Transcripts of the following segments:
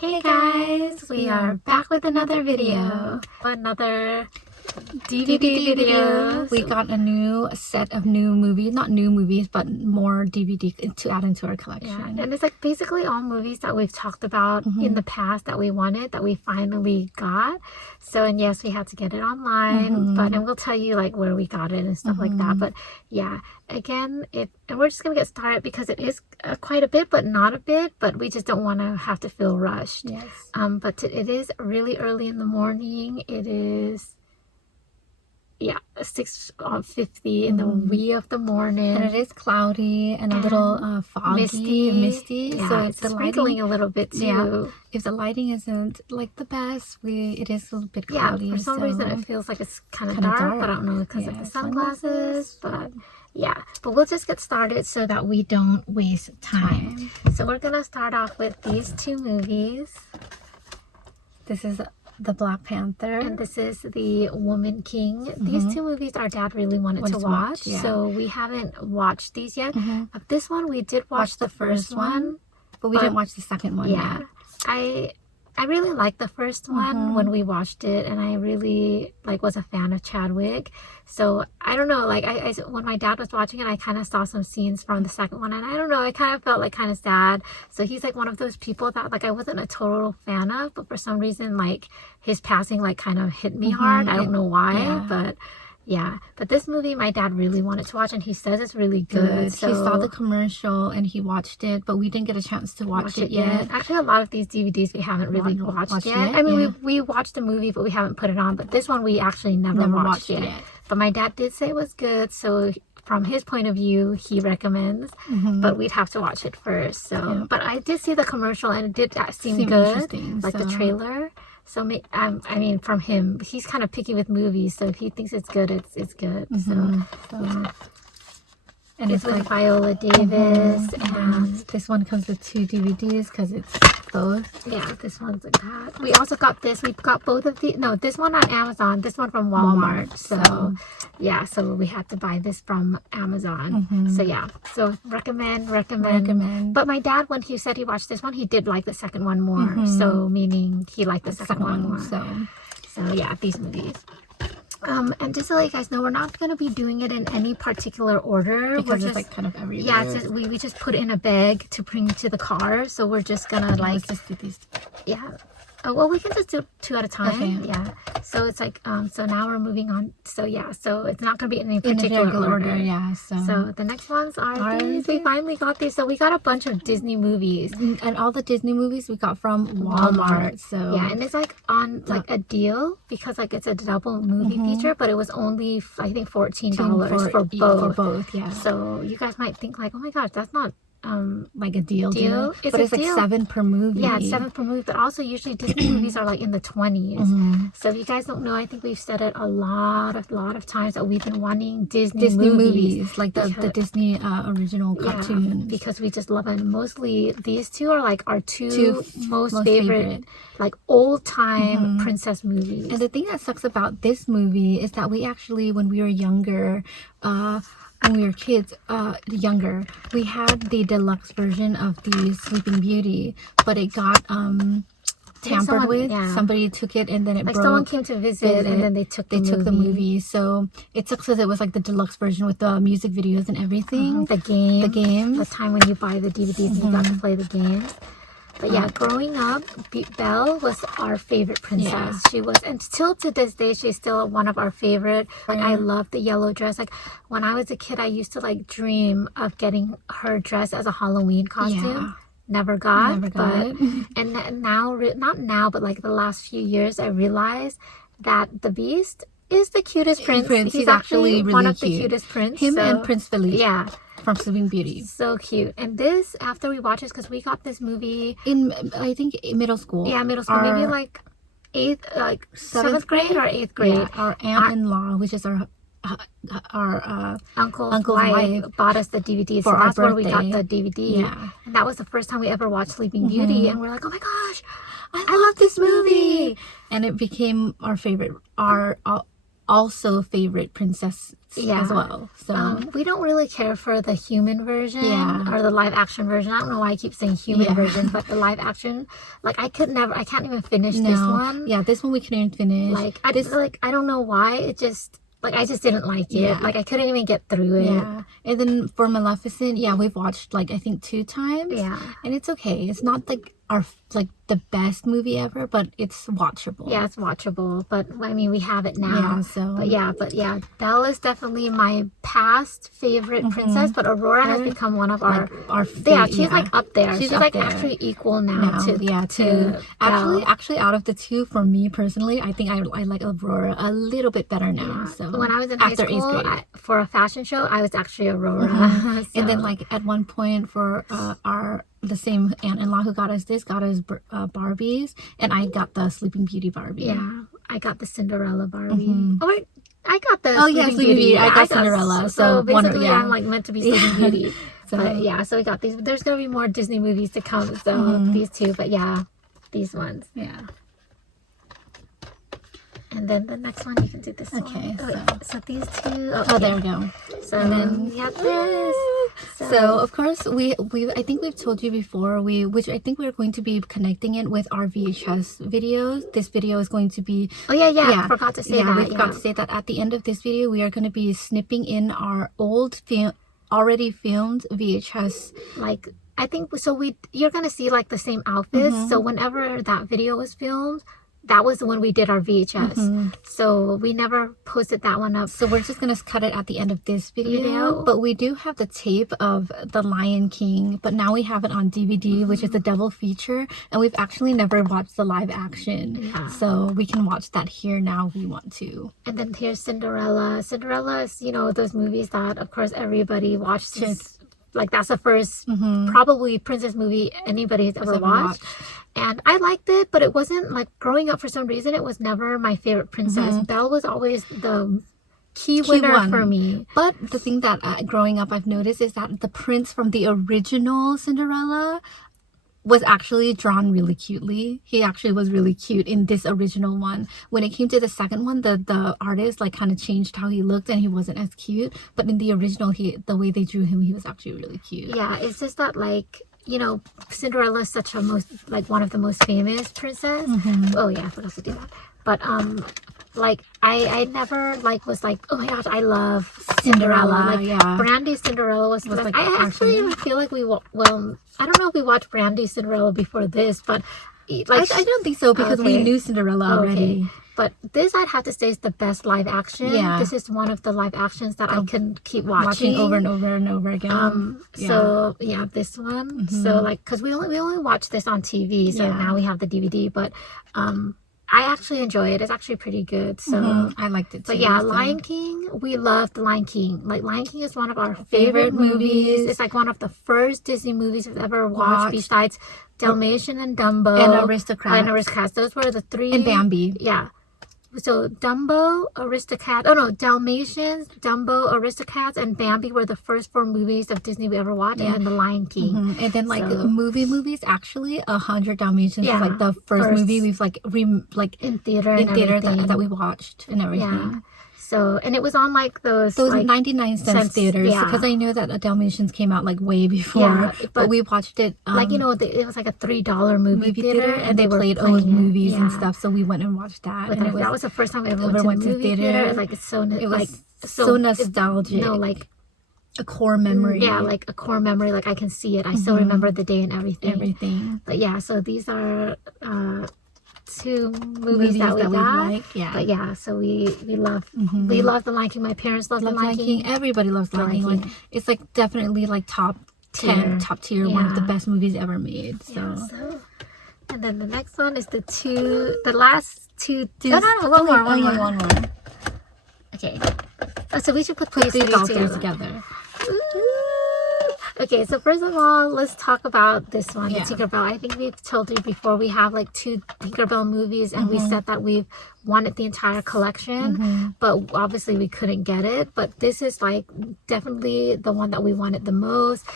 Hey guys, we are back with another video. Another DVD video. We got a new set of new movies, not new movies, but more DVD to add into our collection. Yeah, and it's like basically all movies that we've talked about in the past that we wanted, that we finally got. So, and yes, we had to get it online, and we'll tell you like where we got it and stuff like that. But yeah, again, and we're just gonna get started because it is quite a bit, but not a bit. But we just don't want to have to feel rushed. Yes. But it is really early in the morning. It is. Yeah, 6:50 in the wee of the morning, and it is cloudy and a little foggy, misty. Yeah, so it's sprinkling a little bit too. Yeah, if the lighting isn't like the best, it is a little bit cloudy. Yeah, for some reason it feels like it's kind of dark, but I don't know because of the sunglasses. But yeah, but we'll just get started so that we don't waste time. So we're gonna start off with these two movies. This is the Black Panther, and this is the Woman King. These two movies our dad really wanted to watch, so we haven't watched these yet. This one we did watch the first one, but we didn't watch the second one yet. I really liked the first one when we watched it, and I really was a fan of Chadwick. So I don't know, I when my dad was watching it, I kind of saw some scenes from the second one, and I don't know, I kind of felt kind of sad. So he's one of those people that I wasn't a total fan of, but for some reason his passing kind of hit me hard. I don't know why, but yeah, but this movie my dad really wanted to watch, and he says it's really good. So he saw the commercial and he watched it, but we didn't get a chance to watch it yet. Actually, a lot of these DVDs we haven't really watched yet. I mean, we watched the movie, but we haven't put it on. But this one we actually never watched yet. But my dad did say it was good, so from his point of view, he recommends. But we'd have to watch it first. So, but I did see the commercial, and it did seem good, the trailer. So, I mean, from him, he's kind of picky with movies. So if he thinks it's good, it's good. So, and it's with Viola Davis, and this one comes with 2 DVDs because it's both. Yeah, this one's like that. We also got this. We got both of these. No, this one on Amazon. This one from Walmart. So yeah, so we had to buy this from Amazon. So yeah, so recommend. But my dad, when he said he watched this one, he did like the second one more. So meaning he liked the second one more. So yeah, these movies. And just to let you guys know, we're not going to be doing it in any particular order. Because it's kind of everywhere. Yeah, it's just, we just put in a bag to bring to the car. So we're just going to let's just do these. Yeah. Oh, well, we can just do 2 at a time. Okay. Yeah. So it's so now we're moving on. So yeah, so it's not going to be in any particular order. Yeah. So the next ones are these. We finally got these. So we got a bunch of Disney movies. And all the Disney movies we got from Walmart. So yeah, and it's on a deal because it's a double movie feature, but it was only I think $14 for both. For both, yeah. So you guys might think oh my gosh, that's not like a deal. It's but it's like $7 per movie. Yeah, it's $7 per movie. But also usually Disney movies are in the 20s. So if you guys don't know, I think we've said it a lot of times that we've been wanting Disney movies like the Disney original cartoons, because we just love it. Mostly these two are our two most favorite old time princess movies. And the thing that sucks about this movie is that we actually, when we were younger, when we were kids, younger, we had the deluxe version of the Sleeping Beauty, but it got tampered with. Yeah. Somebody took it and then it broke. Someone came to visit and then they took the movie. So it sucks because it was the deluxe version with the music videos and everything. The game. The time when you buy the DVDs and you got to play the games. But yeah, growing up, Belle was our favorite princess. Yeah. She was, and still to this day, she's still one of our favorite. I love the yellow dress. When I was a kid, I used to dream of getting her dress as a Halloween costume. Yeah. Never got it. And now, not now, but the last few years, I realized that the Beast is the cutest prince. He's actually really one of the cutest prince. Him and Prince Philip. Yeah. From Sleeping Beauty. So cute. And this, after we watched this, because we got this movie in, I think, middle school. Yeah, middle school. Maybe 7th grade or 8th grade. Yeah, our aunt-in-law, which is our uncle's wife, bought us the DVD. So that's where we got the DVD. Yeah. And that was the first time we ever watched Sleeping Beauty. And we're like, oh my gosh, I love this movie. And it became our favorite. also favorite princess as well. So we don't really care for the human version or the live action version. I don't know why I keep saying human version, but the live action, like I can't even finish this one. Yeah, this one we couldn't even finish. Like I don't know why. It just like I just didn't like it. Like I couldn't even get through it. Yeah. And then for Maleficent, we've watched like I think 2 times. Yeah. And it's okay. It's not like our like the best movie ever, but it's watchable. Yeah, it's watchable. But I mean, we have it now. Yeah. So. But yeah, Belle is definitely my past favorite princess. But Aurora has become one of our she's like up there. She's like there. Actually equal now to actually out of the 2, for me personally, I think I like Aurora a little bit better now. So when I was in high school for a fashion show, I was actually Aurora. So. And then like at one point for the same aunt-in-law who got us Barbies, and I got the Sleeping Beauty Barbie. Yeah, I got the Cinderella Barbie. Or I got the Sleeping Beauty. I got Cinderella. So basically, I'm like meant to be Sleeping Beauty. So we got these. There's gonna be more Disney movies to come. So these 2, but these ones. Yeah. And then the next one, you can do this one. Okay, so these 2. There we go. So and then we have this. So of course we I think we've told you before which I think we're going to be connecting it with our VHS videos. This video is going to be I forgot to say that. We forgot to say that at the end of this video we are going to be snipping in our old already filmed VHS. Like I think so you're gonna see like the same outfits. So whenever that video was filmed, that was when we did our VHS. So we never posted that one up. So we're just going to cut it at the end of this video. But we do have the tape of The Lion King. But now we have it on DVD, which is the double feature. And we've actually never watched the live action. Yeah. So we can watch that here now if we want to. And then here's Cinderella. Cinderella is, those movies that, of course, everybody watches. Like that's the first probably princess movie anybody's ever watched. And I liked it, but it wasn't like growing up for some reason. It was never my favorite princess. Belle was always the key winner for me. But the thing that growing up I've noticed is that the prince from the original Cinderella was actually drawn really cutely. He actually was really cute in this original one. When it came to the second one, the artist like kind of changed how he looked and he wasn't as cute. But in the original, the way they drew him, he was actually really cute. Yeah, it's just that like, Cinderella is such one of the most famous princess. Oh yeah, I forgot to do that. But like I never was like, oh my gosh, I love Cinderella. Like Brandy's Cinderella was like I actually feel like I don't know if we watched Brandy's Cinderella before this, but like I don't think so because we knew Cinderella already. But this I'd have to say is the best live action. Yeah. This is one of the live actions that I can keep watching over and over and over again. So this one. So like, cause we only watch this on TV. So now we have the DVD, but I actually enjoy it. It's actually pretty good. So I liked it too. But Lion King, we love The Lion King. Like Lion King is one of our favorite movies. It's like one of the first Disney movies we've ever watched besides Dalmatian and Dumbo. And Aristocrats. Those were the 3. And Bambi. Yeah. So Dumbo, Aristocats, Dalmatians, Dumbo, Aristocats, and Bambi were the first 4 movies of Disney we ever watched, and then The Lion King. And then movies, actually, 100 Dalmatians was like the first movie we've in theater that we watched and everything. Yeah. So, and it was on like those like 99-cent theaters because I know that Dalmatians came out like way before, but we watched it it was like a $3 movie theater and they played old movies and stuff, so we went and watched that. And that was the first time we ever went to the movie theater. Like it's so so nostalgic. Like a core memory. Yeah, like a core memory. Like I can see it. I still remember the day and everything. But so these are 2 movies that we like. But so we love The Lion King. My parents love The Lion King. Everybody loves The Lion King. Like, it's like definitely like top 10, top tier, one of the best movies ever made. So and then the next one is the last 2. One more. Okay. So we should put these together. Okay, so first of all, let's talk about this one, the Tinkerbell. I think we've told you before we have like 2 Tinkerbell movies, and we said that we wanted the entire collection, but obviously we couldn't get it. But this is like definitely the one that we wanted the most.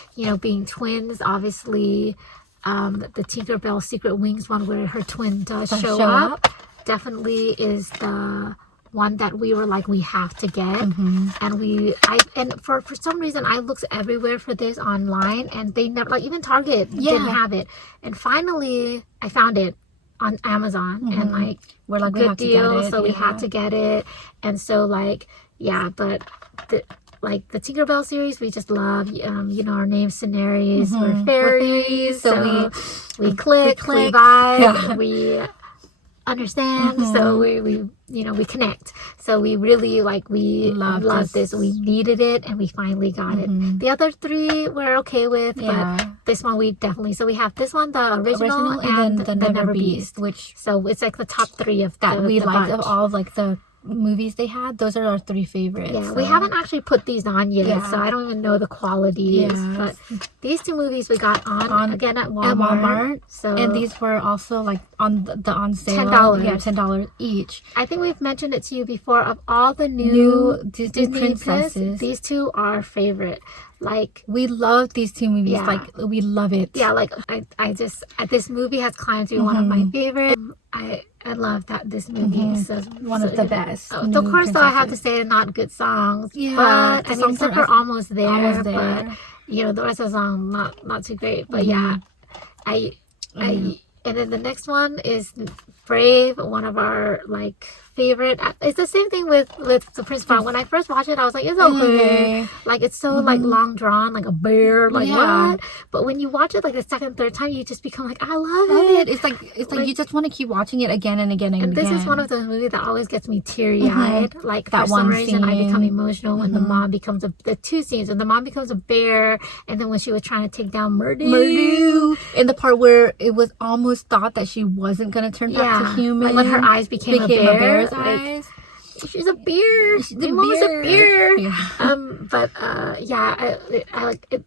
Being twins, obviously, the Tinkerbell Secret Wings one where her twin does show up definitely is the one that we were like, we have to get. And for some reason I looked everywhere for this online, and they never, like, even Target didn't have it. And finally I found it on Amazon, and like, we're like, good deal, so we had to get it. And so like, yeah, but like the Tinkerbell series, we just love, you know, our name's Scenaries, we're fairies, so we click, we vibe, we understand, so we you know, we connect, so we really like, we love this. We needed it, and we finally got it. The other three we're okay with, but this one we definitely, so we have this one, the original and the Never Beast, which, so it's like the top three of that we liked bunch. of all like the movies they had. Those are our 3 favorites. We haven't actually put these on yet, so I don't even know the qualities, but these 2 movies we got on again at Walmart. So, and these were also like on the on sale, $10. $10 each. I think we've mentioned it to you before, of all the new Disney princesses, these 2 are our favorite. Like, we love these 2 movies. Like, we love it. Like, I just, this movie has climbed to be one of my favorites. I love that this movie is one of the best. Of course, though, I have to say, not good songs. But I mean, except for Almost There. But you know, the rest of the song not too great. But I and then the next one is Brave, one of our like favorite. It's the same thing with the Prince Part. When I first watched it, I was like, it's okay. Like, it's so like long drawn, like a bear, like what? But when you watch it like the second, third time, you just become like, I love it. It's like you just want to keep watching it again and again and again. This is one of those movies that always gets me teary eyed. Like, that for some reason, I become emotional when the mom becomes the 2 scenes when the mom becomes a bear, and then when she was trying to take down Murdu, in the part where it was almost thought that she wasn't gonna turn back to human, like when her eyes became a bear's eyes. She's a beer. My mom's a beer. I like it.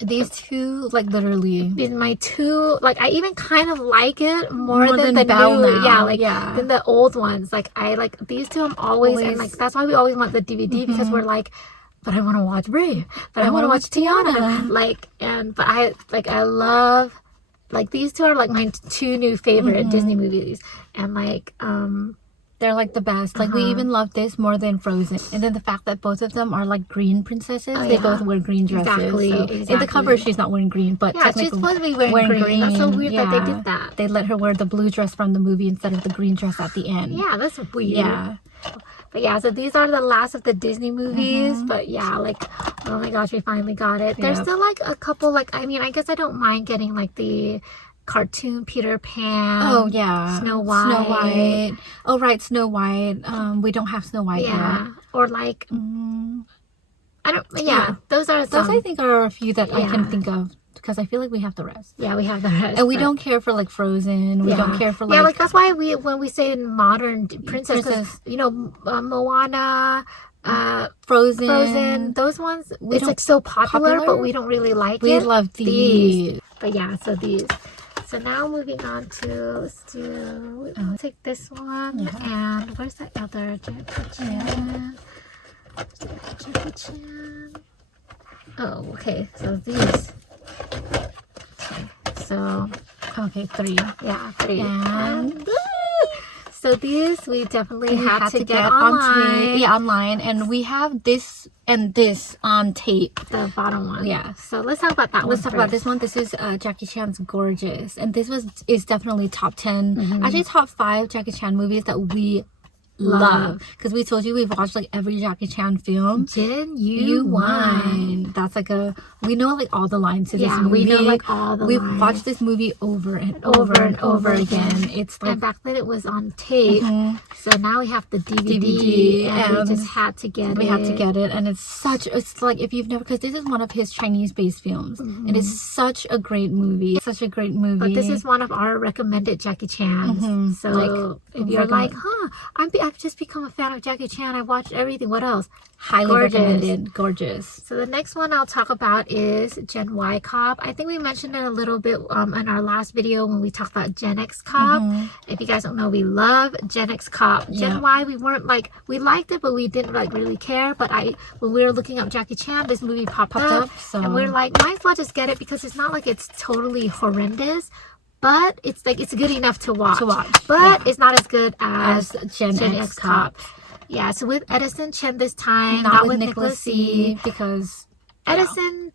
These 2, like, literally in my 2, like, I even kind of like it more than the Belle new, now. than the old ones. Like, I like these 2. I'm always, and like, that's why we always want the DVD, because we're like, but I want to watch Brave, but I want to watch Tiana. Like, but I love, like, these 2 are like my 2 new favorite Disney movies, and like they're like the best. Like, we even love this more than Frozen. And then the fact that both of them are like green princesses. They both wear green dresses. Exactly. In the cover, she's not wearing green, but she's supposed to be wearing green. That's so weird that they did that. They let her wear the blue dress from the movie instead of the green dress at the end. Yeah, that's weird. But so these are the last of the Disney movies. But like, oh my gosh, we finally got it. There's still like a couple, like, I mean, I guess I don't mind getting like the cartoon Peter Pan. Snow White. Oh, right, Snow White. We don't have Snow White yet. Or like, I don't. Those are some. Those I think are a few that I can think of, because I feel like we have the rest. We have the rest. And we don't care for like Frozen. We don't care for like. Like, that's why when we say modern princess, you know, Moana, Frozen, those ones, it's like so popular, but we don't really like it. We love these. But so these. So now moving on to, let's take this one, and where's that other Jackie Chan? Jackie Chan. Oh, okay. So these. Okay, 3. 3. And so these we definitely had to get online. Online, and we have this and this on tape. The bottom one. So let's talk about that one. Let's talk about this one. This is Jackie Chan's Gorgeous, and this is definitely top 10, actually top 5 Jackie Chan movies that we love, because we told you we've watched like every Jackie Chan film. Genuine. That's like we know like all the lines to this movie. We know like all the We've lines. watched this movie over and over again. It's like, and back then it was on tape, so now we have the DVD and we just had to get it. And it's like, if you've never, because this is one of his Chinese based films. It is such a great movie. But this is one of our recommended Jackie Chans. So like, if you're like, I've just become a fan of Jackie Chan, I watched everything, what else? Highly recommended. Gorgeous. So the next one I'll talk about is Gen Y Cop. I think we mentioned it a little bit in our last video when we talked about Gen X Cop. If you guys don't know, we love Gen X Cop. Gen Y, we weren't like, we liked it, but we didn't like really care. But when we were looking up Jackie Chan, this movie popped up, and we're like, might as well just get it, because it's not like it's totally horrendous, but it's like, it's good enough to watch. But it's not as good as Gen X Cop. Yeah, so with Edison Chen this time, Not with Nicholas C. Because Edison,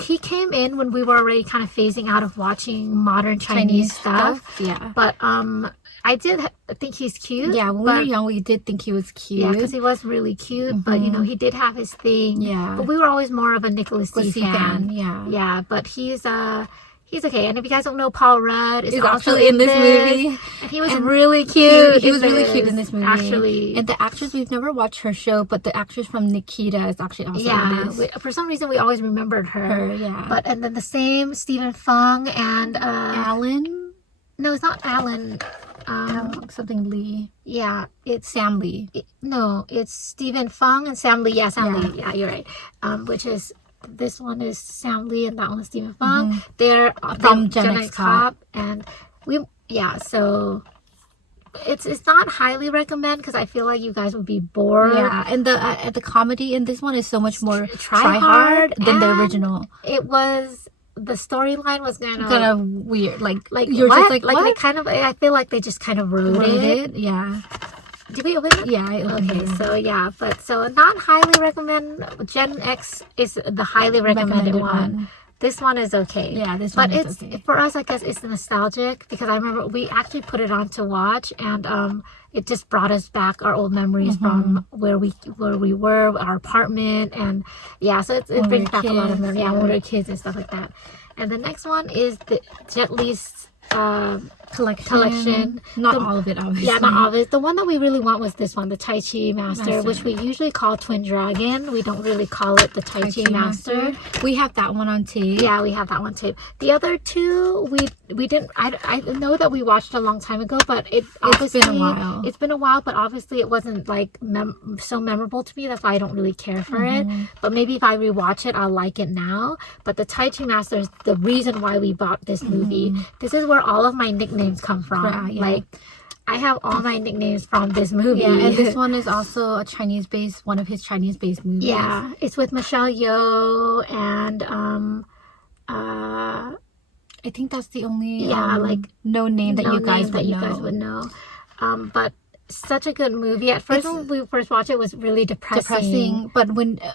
he came in when we were already kind of phasing out of watching modern Chinese stuff. Yeah. But I did think he's cute. Yeah, when we were young, we did think he was cute. Yeah, because he was really cute. But, you know, he did have his thing. Yeah. But we were always more of a Nicholas C. fan. Yeah. Yeah, but he's okay. And if you guys don't know, Paul Rudd is also actually in this movie. And he was really cute. He was really cute in this movie. Actually. And the actress, we've never watched her show, but the actress from Nikita is actually also in this. For some reason, we always remembered her. Yeah. And then the same Stephen Fung and... Alan? No, it's not Alan. Something Lee. Yeah, it's Sam Lee. It's Stephen Fung and Sam Lee. Yeah, Sam Lee. Yeah, you're right. Which is... This one is Sam Lee and that one is Stephen Fung. They're from Gen X Cop. And so it's not highly recommend because I feel like you guys would be bored. Yeah, and the comedy in this one is so much more try hard than the original. The storyline was kind of weird. Like you're what? just like what? They kind of. I feel like they just kind of wrote it. Yeah. Did we open it? Yeah, I opened it. So not highly recommend. Gen X is the highly recommended one. This one is okay. Yeah, this one is okay. But for us, I guess it's nostalgic because I remember we actually put it on to watch and it just brought us back our old memories from where we were, our apartment, and so it brings back a lot of memories. Yeah, when we were kids and stuff like that. And the next one is the Jet Li's collection. Not all of it, obviously. Yeah, not all of it. The one that we really want was this one, the Taichi Master, which we usually call Twin Dragon. We don't really call it the Taichi Master. We have that one on tape. Yeah, we have that one tape. The other two, we didn't. I know that we watched a long time ago, but it's been a while. It's been a while, but obviously it wasn't like so memorable to me. That's why I don't really care for it. But maybe if I rewatch it, I'll like it now. But the Taichi Master is the reason why we bought this movie. This is where all of my nicknames come from. Like I have all my nicknames from this movie. Yeah, and this one is also one of his Chinese-based movies. Yeah, it's with Michelle Yeoh and I think that's the only no name that you guys would know. But such a good movie. At first, when we first watched it, it was really depressing. But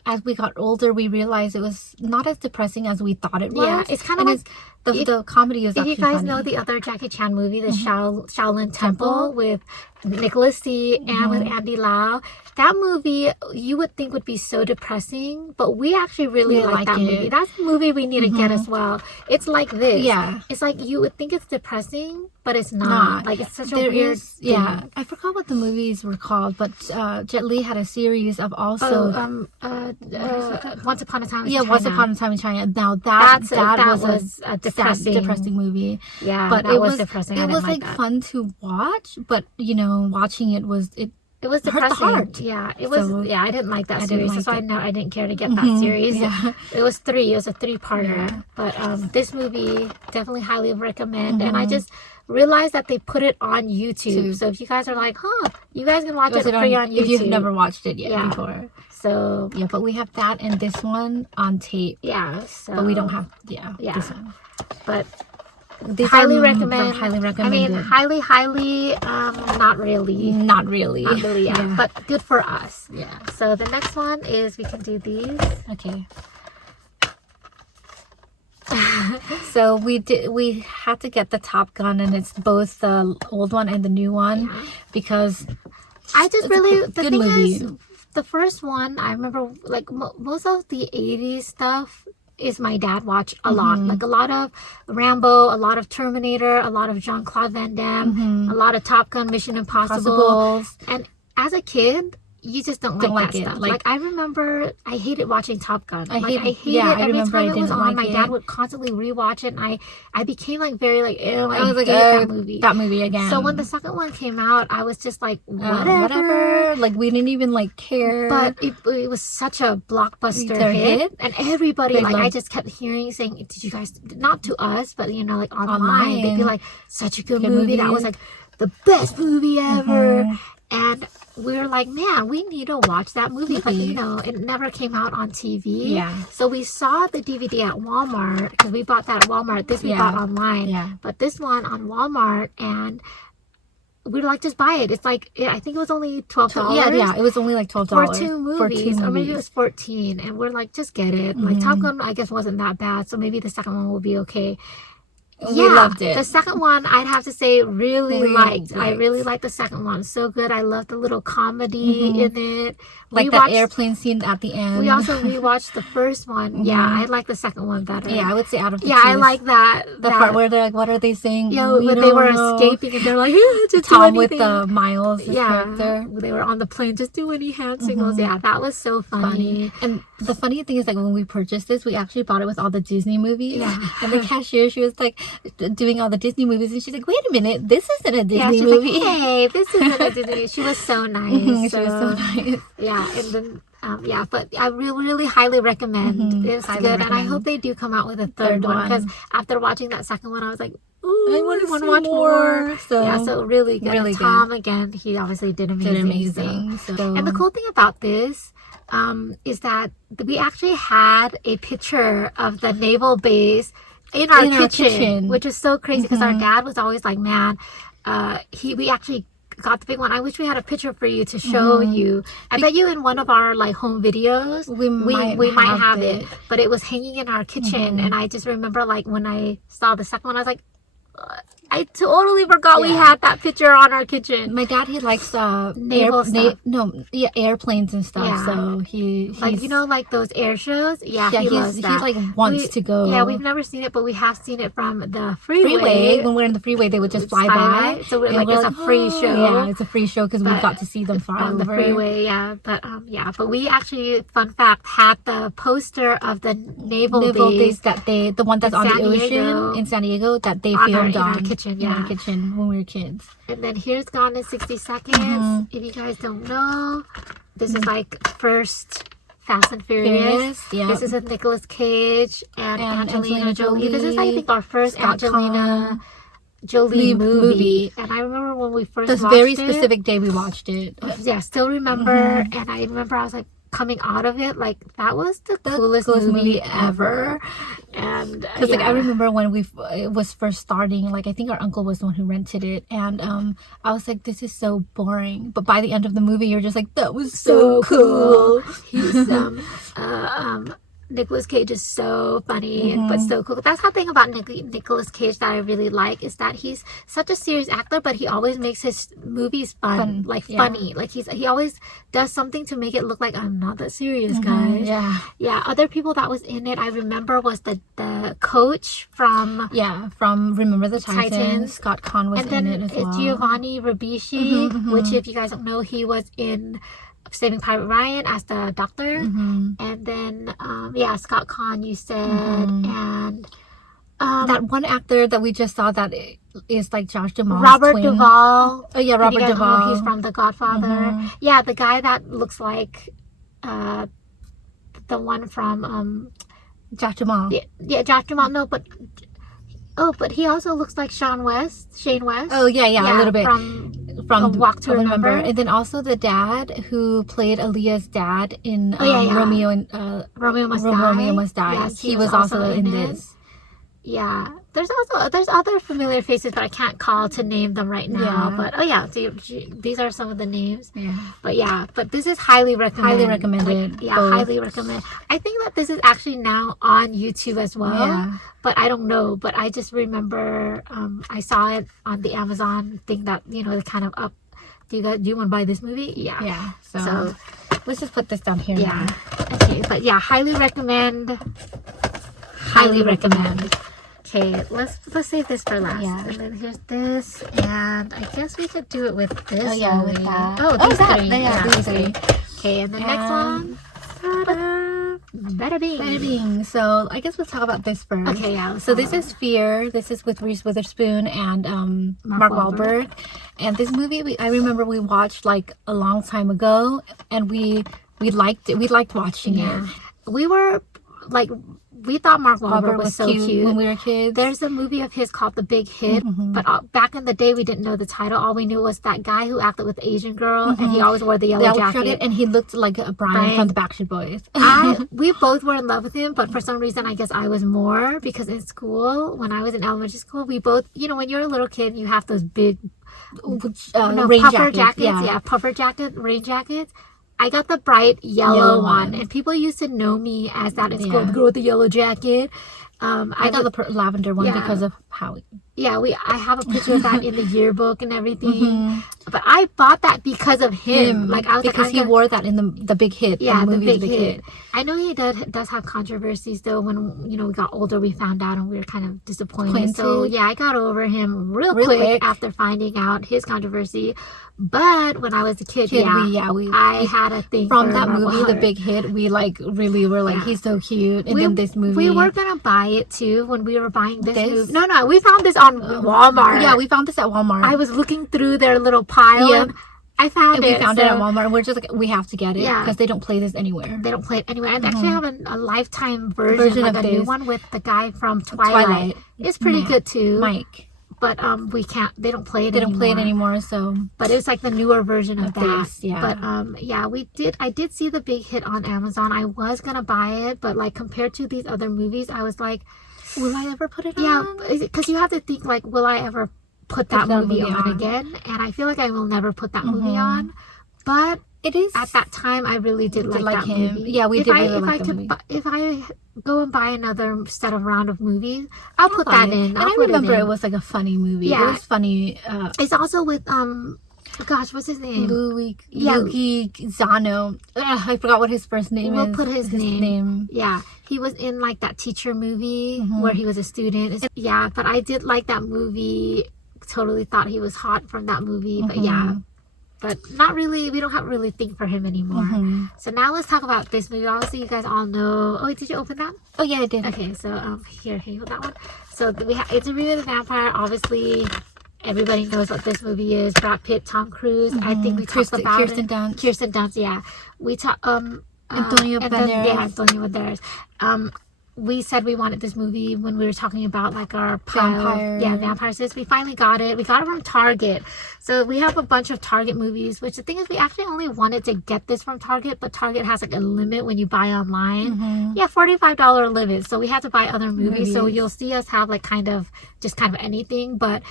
as we got older, we realized it was not as depressing as we thought it was. Yeah, it's kind of like the comedy is actually If you guys funny. know the other Jackie Chan movie, the Shaolin Temple with Nicholas C. and with Andy Lau, that movie you would think would be so depressing, but we actually really like that movie. That's the movie we need to get as well. It's like this. Yeah. It's like you would think it's depressing, but it's not. Like it's such a weird thing. Yeah. I forgot what the movies were called, but Jet Li had a series of also Once Upon a Time in China. Once Upon a Time in China. Now that was a depressing movie. Yeah, but it was depressing. It was like fun to watch, but watching it was it was depressing. Hurt the heart. Yeah, it was. I didn't like that series. That's why I didn't care to get that series. Yeah. It was 3. It was a 3-parter. Yeah. But this movie definitely highly recommend. And I just realized that they put it on YouTube. So if you guys are like, you guys can watch it free on YouTube. If you've never watched it yet before. So yeah, but we have that and this one on tape. Yeah. So but we don't have this one. But highly recommend. Highly recommend. I mean, highly. Not really. Not really. Yeah. But good for us. Yeah. So the next one is we can do these. Okay. So we had to get the Top Gun, and it's both the old one and the new one because I just really the thing movie. Is the first one I remember like most of the 80s stuff is my dad watched a lot, like a lot of Rambo, a lot of Terminator, a lot of Jean-Claude Van Damme, a lot of Top Gun, Mission Impossible. And as a kid, you just don't like that stuff. Like I remember, I hated watching Top Gun. I hated it every time it was on. My dad would constantly rewatch it, and I became like very like, ew, I was like, that movie. That movie again. So when the second one came out, I was just like, whatever. Like we didn't even like care. But it was such a blockbuster hit, and everybody I just kept saying, did you guys, not to us, but like online, they'd be like, such a good movie. That was like the best movie ever. And we were like, man, we need to watch that movie. But, it never came out on TV. Yeah. So we saw the DVD at Walmart because we bought that at Walmart. This we bought online. Yeah. But this one on Walmart, and we were like, just buy it. It's like, I think it was only $12. Yeah, it was only like $12 for two movies, or maybe it was 14, and we're like, just get it. Like Top Gun, I guess, wasn't that bad, so maybe the second one will be okay. We loved it. The second one, I'd have to say, really liked. I really liked the second one. So good. I loved the little comedy in it. Like that airplane scene at the end. We also rewatched the first one. Yeah, I like the second one better. Yeah, I would say out of the two. I like that. The part where they're like, what are they saying? Yeah, when they were escaping and they're like, just Tom do with anything. the Miles character. They were on the plane, just do any hand signals. Yeah, that was so funny. And the funny thing is, like, when we purchased this, we actually bought it with all the Disney movies. Yeah. And the cashier, she was like doing all the Disney movies, and she's like, wait a minute, this isn't a Disney she's movie. Like, hey, this isn't a Disney. She was so nice. She was so nice. Yeah, and then but I really highly recommend. It was good, and I hope they do come out with a third one, because after watching that second one, I was like, ooh, I want to watch more. So really good. Really Tom good. Again, he obviously did amazing. So. And the cool thing about this is that we actually had a picture of the naval base in our kitchen, which is so crazy, because our dad was always like, man, we actually got the big one. I wish we had a picture for you to show you. I bet you in one of our like home videos we might have it, but it was hanging in our kitchen. And I just remember, like, when I saw the second one, I was like, I totally forgot we had that picture on our kitchen. My dad, he likes naval stuff. Airplanes and stuff. Yeah. So he's like, like those air shows. Yeah, he loves that. He like wants to go. Yeah, we've never seen it, but we have seen it from the freeway. When we're in the freeway, they would just fly by. So we're like, it's a free show. Yeah, it's a free show because we got to see them fly on over the freeway. Yeah, but we actually, fun fact, had the poster of the naval base that the one that's on the ocean in San Diego that they filmed on. In our kitchen when we were kids. And then here's Gone in 60 Seconds. If you guys don't know, this is like first Fast and Furious. This is with Nicolas Cage and Angelina Jolie. This is, I think, our first Angelina Jolie movie. And I remember when we first watched it. This very specific day we watched it. Yeah, still remember. And I remember I was like, coming out of it, like, that was the coolest movie ever. And because like, I remember when it was first starting, like, I think our uncle was the one who rented it, and I was like, this is so boring, but by the end of the movie you're just like, that was so cool. He's Nicolas Cage is so funny, but so cool. That's the thing about Nicolas Cage that I really like, is that he's such a serious actor, but he always makes his movies funny. Like, he always does something to make it look like, I'm not that serious, guys. Yeah. Other people that was in it, I remember, was the coach from Remember the Titans. Scott Conn was in it as well. Giovanni Ribisi, which, if you guys don't know, he was in Saving Private Ryan as the doctor, and then Scott Conn, you said, and that one actor that we just saw that is like Josh Duhamel's Robert twin. Duvall. Oh yeah, Robert Duvall. He's from The Godfather. Yeah, the guy that looks like the one from Josh Duhamel. Yeah, Josh Duhamel. No, but he also looks like Shane West. Oh yeah, a little bit from Walk to Remember. And then also the dad who played Aaliyah's dad in Romeo and Romeo Must Die. Yes, he was also in this. Yeah, there's other familiar faces, but I can't call to name them right now. But these are some of the names. But this is highly recommended. Highly recommend. I think that this is actually now on YouTube as well. But I don't know. But I just remember I saw it on the Amazon thing that, they kind of up. Do you want to buy this movie? Yeah. So let's just put this down here. Yeah. Okay. But highly recommend. Highly recommend. Okay, let's save this for last. And then here's this, and I guess we could do it with this. With that. These three. Okay, and the next one. Ta-da! Bada bing. Bada bing. So I guess we'll talk about this first. Okay, yeah. So this is Fear. This is with Reese Witherspoon and Mark Wahlberg. And this movie, I remember we watched like a long time ago, and we liked it. We liked watching it. We were like we thought Mark Wahlberg was so cute when we were kids. There's a movie of his called The Big Hit, Mm-hmm. but back in the day we didn't know the title. All we knew was that guy who acted with the Asian girl, and he always wore the yellow jacket. And he looked like Brian from the Backstreet Boys. We both were in love with him, but for some reason I guess I was more, because in school, when I was in elementary school, we both, you know, when you're a little kid, you have those big rain puffer jackets. puffer jacket, rain jackets. I got the bright yellow one, one. and people used to know me as that in school, the girl with the yellow jacket. I got the lavender one because of Howie. Yeah, I have a picture of that in the yearbook and everything. But I bought that because of him. Like I was because he wore that in the Big Hit. Yeah, the Big Hit. I know he does have controversies though. When we got older, we found out and we were kind of disappointed. So yeah, I got over him real quick after finding out his controversy. But when I was a kid, I had a thing from for that Mark movie, Wahlberg. The Big Hit. We really were like, he's so cute. And then this movie, we were gonna buy it too when we were buying this movie. No, we found this on Walmart. Yeah, we found this at Walmart. I was looking through their little pile. Yeah. And I found it. We found it at Walmart, and we're just like, we have to get it because they don't play this anywhere. They don't play it anywhere. And they actually have a lifetime version like of a new one with the guy from Twilight. It's pretty good too. Mike. But we can't. They don't play it. They don't play it anymore. So, but it's like the newer version of that. This, yeah. But we did. I did see The Big Hit on Amazon. I was gonna buy it, but like compared to these other movies, I was like, will I ever put it on? Yeah, because you have to think like, will I ever put that movie on again? And I feel like I will never put that movie on. But it is at that time I really did like that him. movie. Yeah, we did really like the movie. If I go and buy another set of round of movies, I'll put that in. I remember it was like a funny movie. Yeah. It was funny. It's also with gosh, what's his name? Louis Zano. I forgot what his first name is. We'll put his name. Yeah, he was in like that teacher movie where he was a student. Yeah, but I did like that movie. Totally thought he was hot from that movie, but yeah. But not really, we don't have really think for him anymore. So now let's talk about this movie. Obviously, you guys all know. Oh, wait, did you open that? Oh, yeah, I did. Okay, so here, can you hold that one? So it's a movie of the vampire. Obviously, everybody knows what this movie is. Brad Pitt, Tom Cruise. I think we talked about Kirsten Dunst. Kirsten Dunst, yeah. We talked, Antonio Banderas. Antonio Banderas. We said we wanted this movie when we were talking about like our pile. Vampire Sis. We finally got it. We got it from Target. So we have a bunch of Target movies, which the thing is we actually only wanted to get this from Target, but Target has like a limit when you buy online. Yeah, $45 limit. So we had to buy other movies. So you'll see us have like kind of anything, but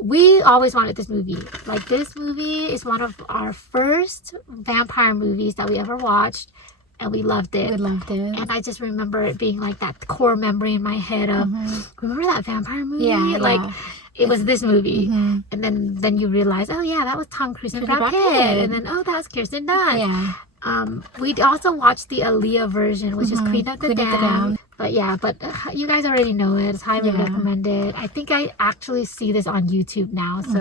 we always wanted this movie. Like this movie is one of our first vampire movies that we ever watched. And we loved it. And I just remember it being like that core memory in my head of, remember that vampire movie? Yeah. Like, it was this movie. And then you realize, oh yeah, that was Tom Cruise and Brad Pitt. And then, oh, that was Kirsten Dunst. Yeah. We also watched the Aaliyah version, which is Queen of the Damned. But yeah, you guys already know it. It's highly recommended. I think I actually see this on YouTube now. So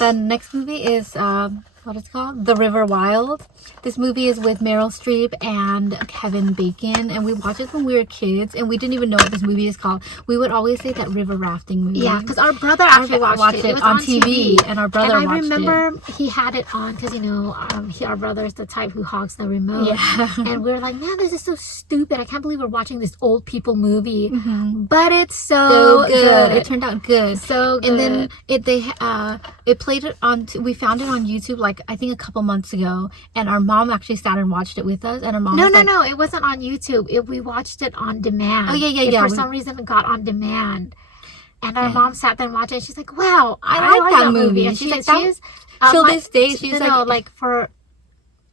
the next movie is what it's called, The River Wild. This movie is with Meryl Streep and Kevin Bacon, and we watched it when we were kids, and we didn't even know what this movie is called. We would always say that river rafting movie. Yeah, because our brother actually watched it. It was on TV, and our brother watched it. And I remember he had it on because our brother is the type who hogs the remote. Yeah. And we were like, man, this is so stupid. I can't believe we're watching this old people movie, but it's so good. It turned out good. So good. And then it played it on. We found it on YouTube like I think a couple months ago, and our mom actually sat and watched it with us, and our mom no, it wasn't on YouTube. We watched it on demand. Oh yeah. For some reaon it got on demand, and our mom sat there and watched it, and she's like, wow, I like that movie. And she's like, till this day she's like for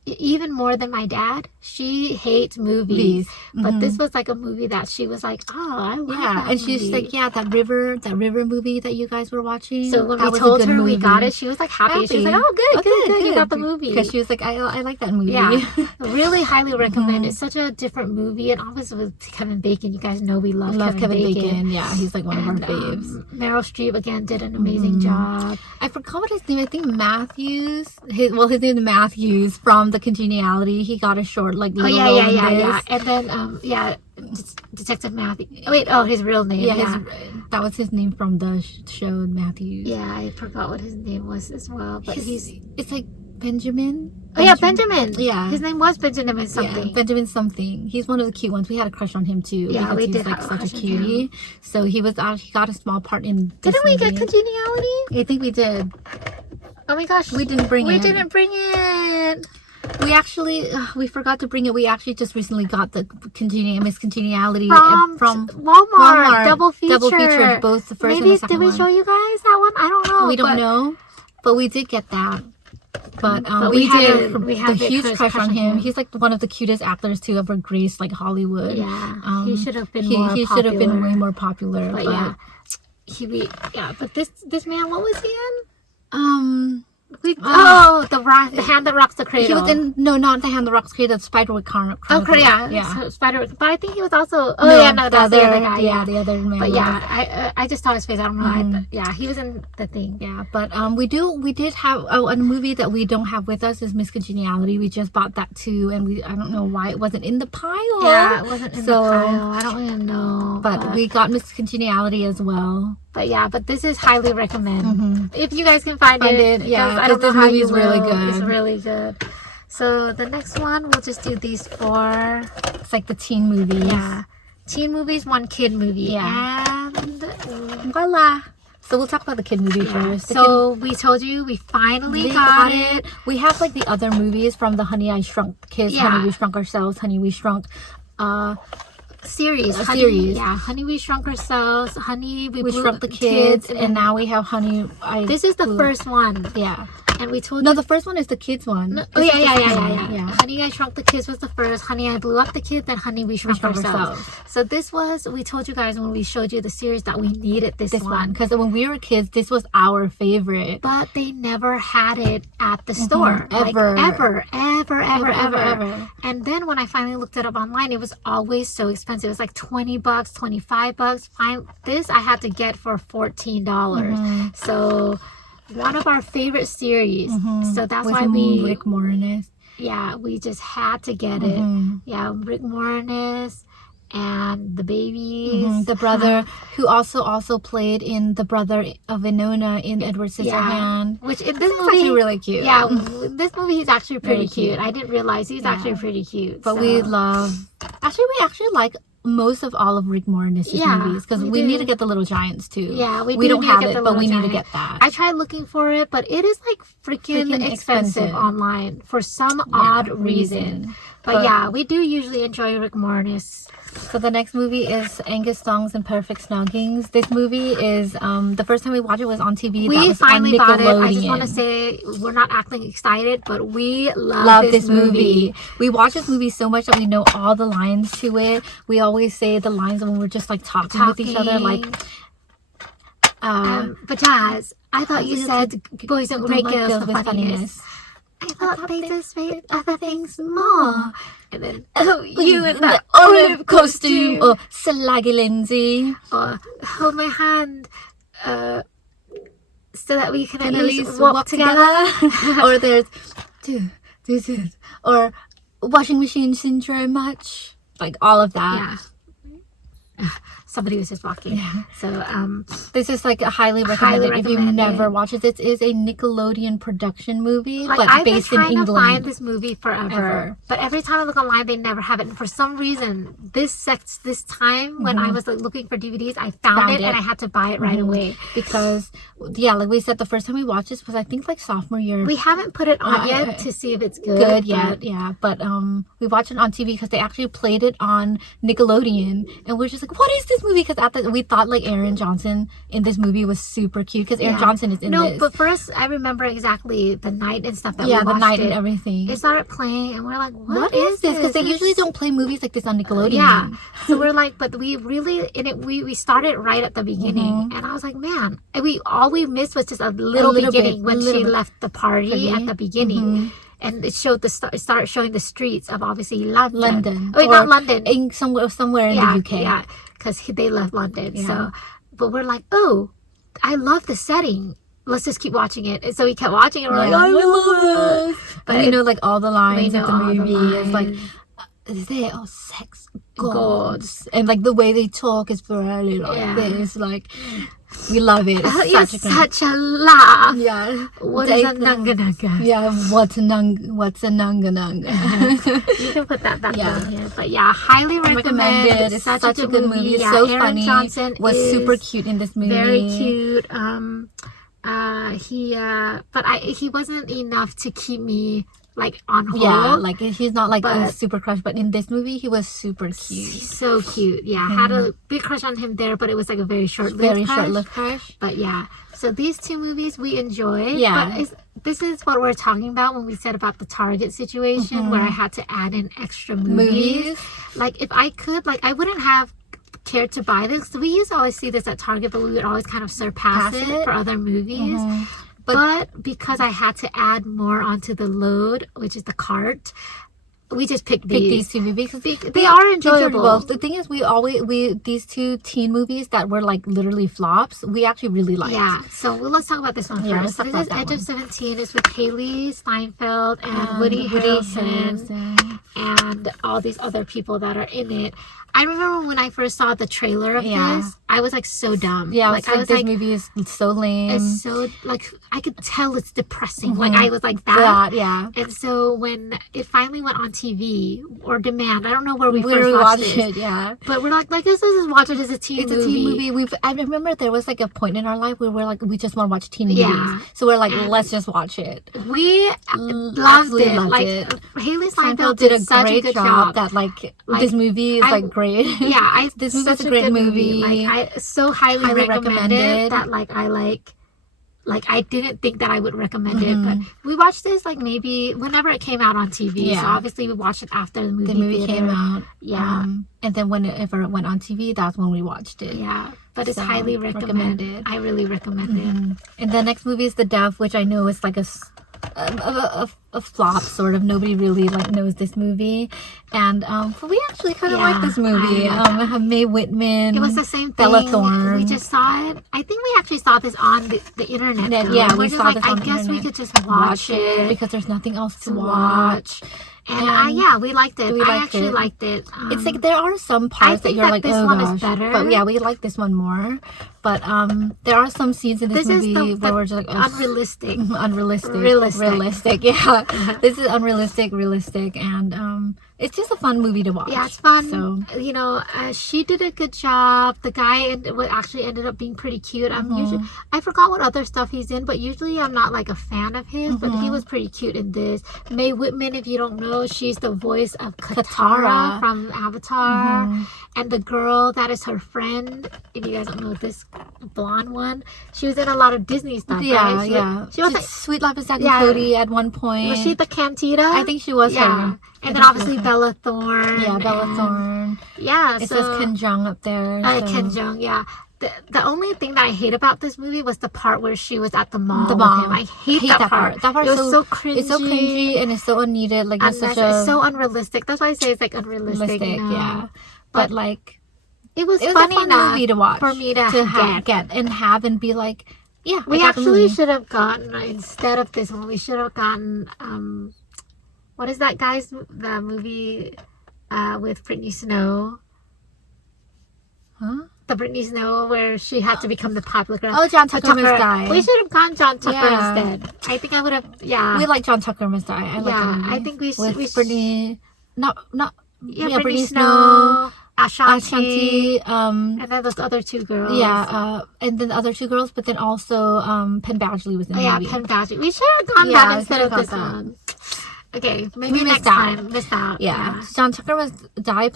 even more than my dad, she hates movies. But this was like a movie that she was like, oh, I like that and movie. she's like, that river movie that you guys were watching. So when we told her we got it, she was like happy. She was like, oh, good, you got the movie. Because she was like, I like that movie. Yeah, really highly recommend. It's such a different movie, and obviously with Kevin Bacon, you guys know we love Kevin Bacon. Yeah, he's like one of our faves. Meryl Streep again did an amazing job. I forgot what his name. I think Matthews. His name is Matthews from the Congeniality. He got a short like little yeah. And then Detective Matthew. His real name. That was his name from the show Matthews. Yeah, I forgot what his name was as well. But it's like Benjamin. Oh yeah, Benjamin. Yeah. His name was Benjamin something. Yeah, Benjamin something. He's one of the cute ones. We had a crush on him too. Yeah, because we he's did like have a such a crush on cutie. So he got a small part in this Didn't we movie. get Congeniality? I think we did. Oh my gosh. We didn't bring it. We didn't bring it. We actually we forgot to bring it. We actually just recently got the Miss Congeniality From Walmart. Double feature. Both the first Maybe, and the second did we one. show you guys that one? I don't know. We don't know, but we did get that. But we had a huge crush on him. He's like one of the cutest actors to ever grace like Hollywood. Yeah, he should have been he should have been way more popular. But yeah, but this man, what was he in? The Hand That Rocks the Cradle. He was in not the Hand That Rocks the Cradle, Spiderwick Chronicles. Oh, yeah. So Spiderwick, but I think he was also. That's the other guy. Yeah, the other man. But yeah, I just saw his face. I don't know. He was in the thing. Yeah, but we did have a movie that we don't have with us is Miss Congeniality. We just bought that too, and I don't know why it wasn't in the pile. Yeah, it wasn't in the pile. I don't even know. But we got Miss Congeniality as well. But this is highly recommend. If you guys can find it. Yeah, I don't know how you will. Really good. It's really good. So the next one, we'll just do these 4. It's like the teen movies. Yeah. Teen movies, 1 kid movie. Yeah. And voila. So we'll talk about the kid movie first. We told you we finally got it. We have like the other movies from the Honey I Shrunk Kids, Honey We Shrunk Ourselves, Honey We Shrunk series. Yeah, Honey We Shrunk Ourselves, Honey We Shrunk the Kids, and now we have Honey This is the first one. Yeah. And we told you... the first one is the kids one. Yeah. Honey I Shrunk the Kids was the first. Honey I Blew Up the Kids, and Honey We Shrunk Ourselves. So we told you guys when we showed you the series that we needed this one. Because when we were kids, this was our favorite. But they never had it at the store. Ever. Ever. And then when I finally looked it up online, it was always so expensive. It was like $20, $25. This I had to get for $14. So... one of our favorite series. So that's why Rick Moranis. Yeah, we just had to get it. Yeah, Rick Moranis and the babies. The brother who also played in The Brother of Winona in Edward Scissorhands. Which in this movie is actually really cute. Yeah, this movie he's actually pretty cute. I didn't realize he's actually pretty cute. But we actually like most of all of Rick Moranis' movies because we need to get the Little Giants too. Yeah, we don't have it, but we need to get that. I tried looking for it, but it is like freaking expensive online for some odd reason. But we do usually enjoy Rick Moranis. So the next movie is Angus, Thongs, and Perfect Snoggings. This movie is the first time we watched it was on TV. We finally got it. I just want to say we're not acting excited, but we love this movie. We watch this movie so much that we know all the lines to it. We always say the lines when we're just like talking with each other, like. But Jazz, I thought you said boys don't rate girls for funniness. I thought they just made other things more. And then, you in that olive costume. Or Slaggy Lindsay. Or hold my hand so that we can at least walk together. Or there's or washing machine syndrome match. Like all of that. Yeah. Somebody was just walking. Yeah. So this is like a highly recommended if you've never watched it. This is a Nickelodeon production movie, but based in England. I've been trying to find this movie forever. But every time I look online, they never have it. And for some reason, this time when I was like looking for DVDs, I found it and I had to buy it right away. Because like we said, the first time we watched this was I think like sophomore year. We haven't put it on yet to see if it's good. But we watched it on TV because they actually played it on Nickelodeon, and we're just like, what is this movie? Because we thought like Aaron Johnson in this movie was super cute because Aaron Johnson is in this. No, but for us, I remember exactly the night and stuff that we watched. Yeah, the night and everything. It started playing and we're like, what is this? Because they usually don't play movies like this on Nickelodeon. Yeah. So we're like, but we really, we started right at the beginning. And I was like, man, all we missed was just a little beginning when she left the party at the beginning. And it showed started showing the streets of obviously London. Oh, wait, not London. Somewhere in the UK. Yeah, because they left London. Yeah. So, but we're like, oh, I love the setting. Let's just keep watching it. And so we kept watching it. And we're like, I love this. But know like all the lines of the movie. It's like, they are sex gods. And like the way they talk is really like this. Like, We love it. It's You're such a such a laugh. yeah. What is a nanga nanga? Yeah, what's a nanga nanga? You can put that back Yeah. down here. But yeah, highly recommend Recommended. it. It's such a good movie. It's Yeah, so Aaron funny. Johnson Was is super cute in this movie. very cute. He wasn't enough to keep me like on hold. Yeah, like he's not like a But- super crush, but in this movie he was super cute. He's so cute. Yeah, had a big crush on him there, but it was like a very short-lived Very crush. short-lived crush. But yeah, so these two movies we enjoyed. Yeah. But this is what we're talking about when we said about the Target situation where I had to add in extra movies. Like if I could, like I wouldn't have cared to buy this. So we used to always see this at Target, but we would always kind of surpass it for other movies. But because I had to add more onto the load, which is the cart, we just picked these. Two movies. They are enjoyable. The thing is, these two teen movies that were like literally flops, we actually really liked. Yeah, so let's talk about this one Yeah, first. So let's this talk is about Edge that of 17. It's with Haley Steinfeld and Woody Harrelson and all these other people that are in it. I remember when I first saw the trailer of this, I was like so dumb. Yeah, like I was like, this movie is so lame. it's so like I could tell it's depressing. Like I was like that. Yeah. And so when it finally went on TV or demand, I don't know where we Where first we watched watched it. it, yeah. But we're like let's just watch it as a teen It's movie. a teen movie. I remember there was like a point in our life where we're like, we just want to watch teen Yeah. movies. So we're like, let's just watch it. We loved Absolutely it. loved Like it. Haley Steinfeld Steinfeld did a such great a good job. That like this movie is like great. Yeah, this such movie's a great good movie. Like I so highly recommend recommended. it that like I didn't think that I would recommend it, but we watched this like maybe whenever it came out on TV. Yeah. So obviously we watched it after the movie. The movie theater. came out. Yeah. And then whenever it went on TV, that's when we watched it. Yeah, but it's So, highly recommended. recommended. I really recommend it. And the next movie is The Duff, which I know is like a flop, sort of. Nobody really like knows this movie, and but we actually kind of like this movie. I like Have Mae Whitman. It was the same thing. Bella Thorne. We just saw it. I think we actually saw this on the internet. though. Yeah, We're we just saw like, this on the I guess we internet. could just watch it because there's nothing else to watch. watch. And yeah, we liked it. we I liked actually it. liked it. It's like there are some parts that think you're that like, this oh one gosh, is better. but yeah, we like this one more. But there are some scenes in this movie where we're just like, oh, unrealistic. realistic. Yeah, this is unrealistic, realistic, and it's just a fun movie to watch. Yeah, it's fun. So You know, she did a good job. The guy actually ended up being pretty cute. I forgot what other stuff he's in, but usually I'm not like a fan of his. But he was pretty cute in this. Mae Whitman, if you don't know, she's the voice of Katara from Avatar, and the girl that is her friend. If you guys don't know this blonde one, she was in a lot of Disney stuff. yeah, right? yeah. She was like, Sweet Life of Zack and Yeah. Cody at one point. was she the Cantita? I think she was her. And then obviously Bella Thorne. Yeah, Bella and- Thorne. Yeah, It so says Ken Jeong up there. So. Ken Jeong, yeah. The only thing that I hate about this movie was the part where she was at the mall. The with mall. him. I hate that part. That part it was is so cringy. It's so cringy and it's so unneeded. Like it's such it's a so unrealistic. That's why I say it's like unrealistic. You know? yeah. But like it was a funny fun enough movie to watch for me to get and be like, yeah. We I got the actually movie. should have gotten instead of this one. We should have gotten what is that the movie with Britney Snow? Huh? The Britney Snow where she had to become the popular girl. Oh, John Tucker Must Die. We should have gone John Tucker Yeah. instead. I think I would have. Yeah. We like John Tucker Must Die. I like Yeah, that movie. I think we should. With Britney, not Britney Snow, Snow, Ashanti, Ashanti, and then those other two girls. and then the other two girls, but then also Penn Badgley was in the Yeah, movie. Penn Badgley. We should have gone Yeah, that instead we of should this have got one. Okay, maybe We next missed out. time. Missed out. Yeah, John Tucker Must Die.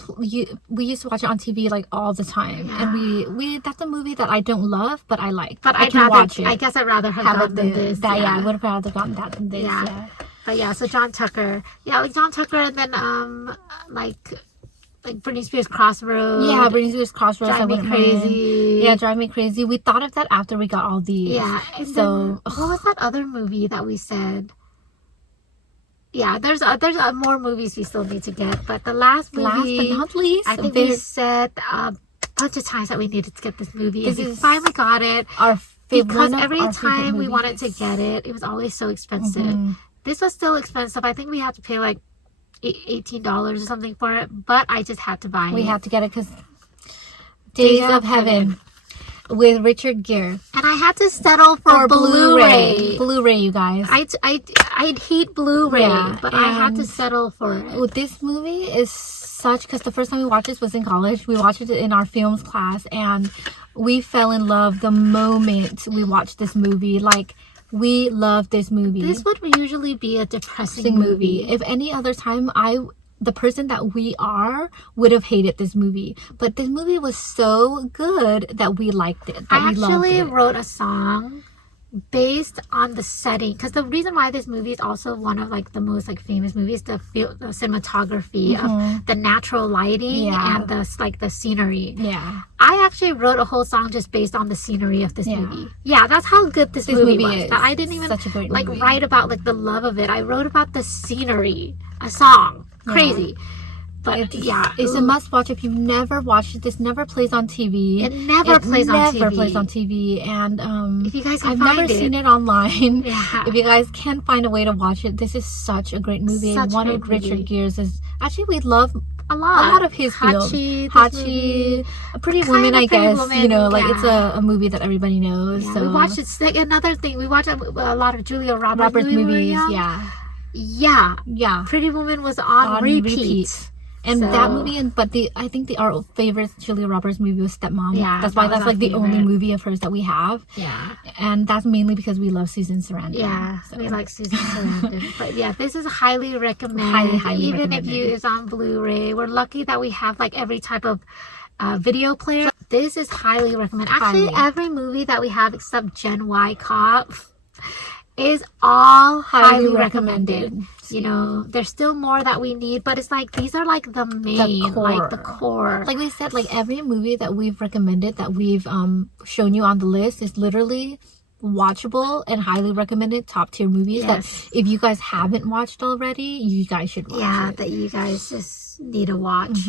We used to watch it on TV like all the time, and we that's a movie that I don't love, but I like. But I can watch it. I guess I'd rather have Have gotten than this. that. Yeah, I would have rather gotten that than this. Yeah. Yeah. But yeah, so John Tucker. Yeah, like John Tucker, and then like Britney Spears Crossroads. Yeah, Britney Spears Crossroads. Drive I Me wouldn't Crazy. mind. Yeah, Drive Me Crazy. We thought of that after we got all these. Yeah. And So then, what was that other movie that we said? Yeah, there's more movies we still need to get, but the last movie, last but not least, I think we said a bunch of times that we needed to get this movie, and we finally got it. our favorite. Because every time we wanted to get it, it was always so expensive. This was still expensive. I think we had to pay like $18 or something for it, but I just had to buy it. We had to get it because Days of Heaven. with Richard Gere. And I had to settle for Blu-ray. Blu-ray, you guys. I'd hate Blu-ray, Yeah, but I had to settle for it. Well, this movie is such, because the first time we watched this was in college. We watched it in our films class, and we fell in love the moment we watched this movie. Like, we love this movie. This would usually be a depressing movie. If any other time, the person that we are would have hated this movie, but this movie was so good that we liked it. I actually wrote a song based on the setting, because the reason why this movie is also one of like the most like famous movies, the cinematography of the natural lighting and the scenery. Yeah, I actually wrote a whole song just based on the scenery of this movie. Yeah, that's how good this movie was. Is. That I didn't even such a great like movie. write about like the love of it. I wrote about the scenery, a song. Crazy. But it's a must watch if you've never watched it. This never plays on TV. It never plays on TV. And if you guys can I've find never it. seen it online. Yeah. If you guys can find a way to watch it, this is such a great movie. Such One a of great movie. Richard Gere's is actually we love a lot of his films. Hachi, A Pretty Woman, I Pretty guess. Woman, You know, like yeah. it's a movie that everybody knows. Yeah, so we watched it. Like another thing, we watched a lot of Julia Roberts Robert's movies. Yeah. Yeah. Pretty Woman was on repeat. And that movie, but I think our favorite Julia Roberts movie was Stepmom. Yeah, that's why that was that's like the our only favorite. movie of hers that we have. Yeah. And that's mainly because we love Susan Sarandon. Yeah, so. we like Susan Sarandon. But yeah, this is highly recommended. Highly Even recommended. if it's on Blu-ray. We're lucky that we have like every type of video player. This is highly recommended. Actually, every movie that we have except Gen Y Cop is all highly recommended. You know, there's still more that we need, but it's like these are like the main, like the core. Like we said, like every movie that we've recommended, that we've shown you on the list, is literally watchable and highly recommended top tier movies that if you guys haven't watched already, you guys should watch it. That you guys just need to watch.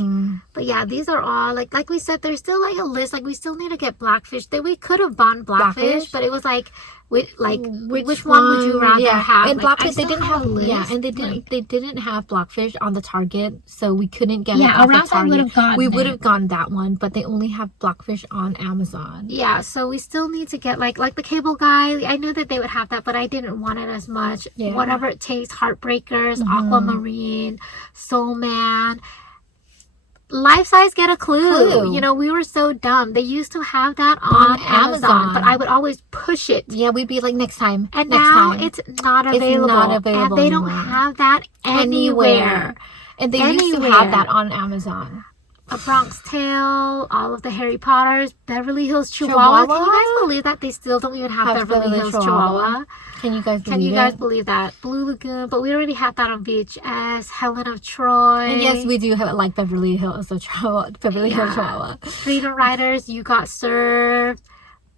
But yeah, these are all like we said, there's still like a list. Like we still need to get Blackfish. That we could have done Blackfish, but it was like which one would you rather have? And like, Blackfish, they didn't have and they didn't have Blackfish on the Target, so we couldn't get it off the Target. We would have gotten that one, but they only have Blackfish on Amazon. Yeah, so we still need to get like the Cable Guy. I knew that they would have that, but I didn't want it as much. Whatever it takes, Heartbreakers, Aquamarine, Soul Man. Life Size Get a Clue. You know, we were so dumb. They used to have that on Amazon, but I would always push it. Yeah, we'd be like, next time. And next now time. it's not available. And they don't have that anywhere. And they used to have that on Amazon. A Bronx Tale, all of the Harry Potters, Beverly Hills Chihuahua. Can you guys believe that they still don't even have Beverly Hills Chihuahua? Can you guys believe Can you guys believe that? Blue Lagoon, but we already have that on VHS. Helen of Troy. And yes, we do have like Beverly Hills Chihuahua. Freedom Riders, You Got Served.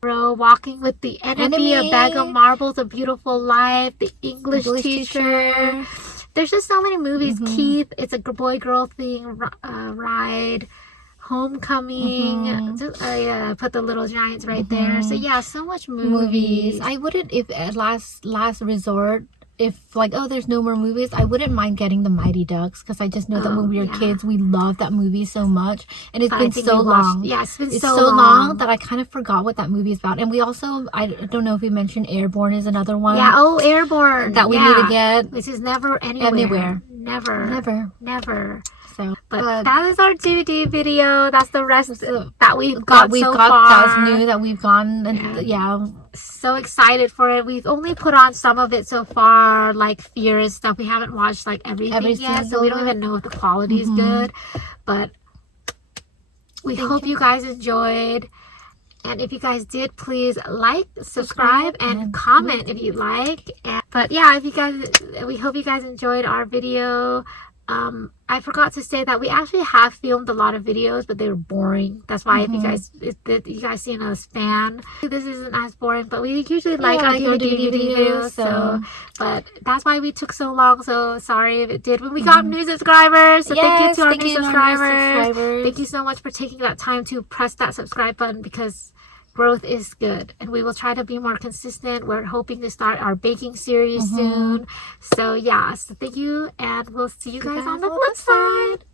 Walking with the Enemy, A Bag of Marbles, A Beautiful Life, The English Teacher. There's just so many movies. Keith, It's a Boy-Girl Thing, Ride, Homecoming. Just, put the Little Giants right there. So yeah, so much movies. I wouldn't, if at last resort, if like, oh, there's no more movies, I wouldn't mind getting the Mighty Ducks, because I just know that when we were kids, we loved that movie so much, and it's been so long. It's been it's so long that I kind of forgot what that movie is about. And we also, I don't know if we mentioned Airborne is another one. Yeah, Airborne. That we need to get. This is never anywhere. Never. So, but that is our DVD video. That's the rest that we've got so far. That's new that we've gone. And so excited for it. We've only put on some of it so far, like Fear and stuff. We haven't watched like everything yet, so we don't even know if the quality is good. But we hope you guys enjoyed. And if you guys did, please like, subscribe, and comment if you like. But yeah, we hope you guys enjoyed our video. I forgot to say that we actually have filmed a lot of videos, but they were boring. That's why if you guys seen us fan, this isn't as boring. But we usually like our DVD videos. So, but that's why we took so long. So sorry if it did. When we got new subscribers, so thank you to our new subscribers. Thank you so much for taking that time to press that subscribe button, because growth is good, and we will try to be more consistent. We're hoping to start our baking series soon. So yeah, so thank you, and we'll see you guys on the flip side.